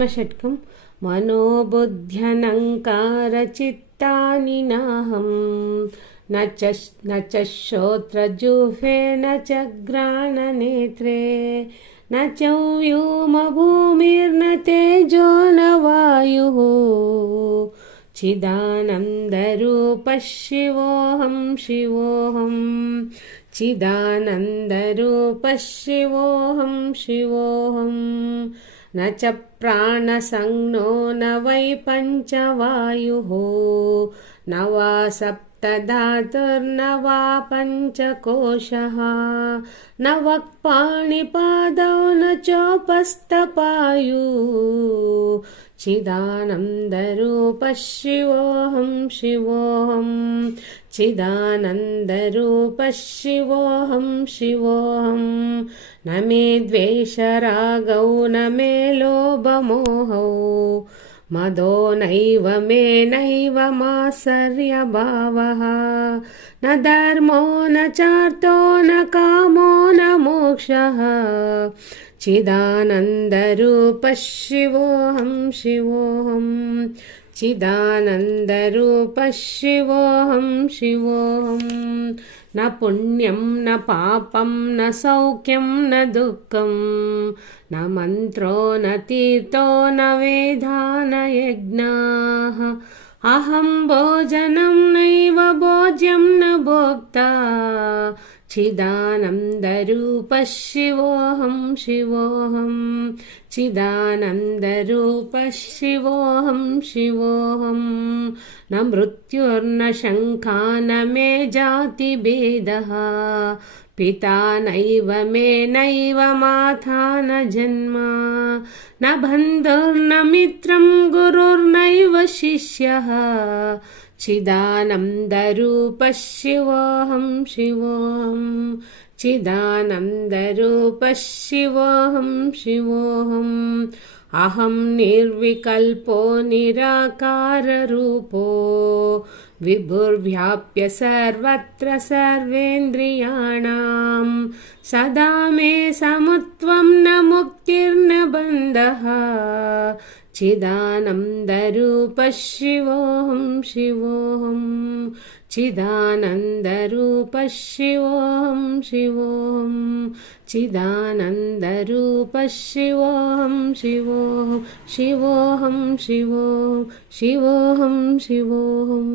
आत्मषट्कं मनोबुद्ध्यनङ्कारचित्तानि नाहं न च श्रोत्रजिह्वे न च घ्राणनेत्रे न च व्योमभूमिर्न तेजो न वायुः चिदानन्दरूपः शिवोऽहं शिवोऽहं चिदानन्दरूपः शिवोऽहं शिवोऽहं न च प्राणसंज्ञो न वै पञ्चवायुः न वा सप्तधातुर्न वा पञ्चकोशः न वक्पाणिपादौ न चोपस्थपायुः चिदानन्दरूपः शिवोऽहं शिवोऽहं चिदानन्दरूपः शिवोऽहं शिवोऽहं न मे द्वेषरागौ न मे लोभमोहौ मदो नैव मे नैव मात्सर्यभावः न धर्मो न चार्थो न कामो न मोक्षः चिदानन्दरूपः शिवोऽहं शिवोऽहं चिदानन्दरूपः शिवोऽहं शिवोऽहं न पुण्यं न पापं न सौख्यं न दुःखं न मन्त्रो न तीर्थो न वेदा न यज्ञाः अहं भोजनं नैव भोज्यं न भोक्ता चिदानन्दरूपः शिवोऽहं शिवोऽहं चिदानन्दरूपः शिवोऽहं शिवोऽहं न मृत्युर्न शङ्का न मे जातिभेदः पिता नैव मे नैव माता न जन्म न बन्धुर्न मित्रं गुरुर्नैव शिष्यः चिदानन्दरूपः शिवोऽहं शिवोऽहं चिदानन्दरूपः शिवोऽहं शिवोऽहम् अहं निर्विकल्पो निराकाररूपो विभुर्व्याप्य सर्वत्र सर्वेन्द्रियाणां सदा मे समत्वं न मुक्तिर्न बन्धः चिदानन्दरूपः शिवोऽहं शिवोऽहं चिदानन्दरूपः शिवोऽहं शिवोऽहं चिदानन्दरूपः शिवोऽहं शिवोऽहं शिवोऽहं शिवोऽहं शिवोऽहं शिवोऽहम्